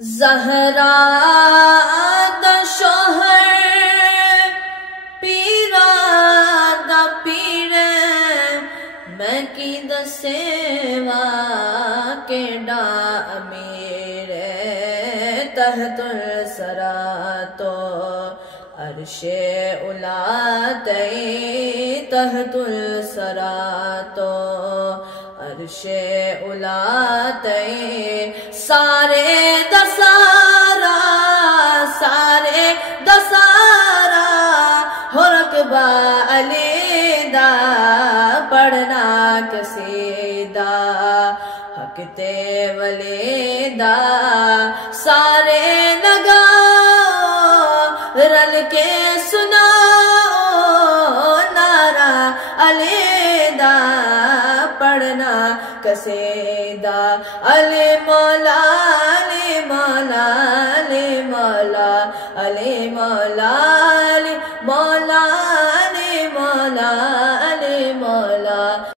زہرا دا شوہر پیرا دا پیرے میں کی دسیوا کیڑا امیر تحت الثرا تو عرش اولا تے تحت الثرا تو عرش اولا تے سارے دسارا ہو رقبہ علی دا پڑھنا کسیدہ حق تے ولی دا سارے نگا رل کے سناؤ نعرہ علی دا پڑھنا کسیدہ علی مولا علی مولا علی مولا علی مولا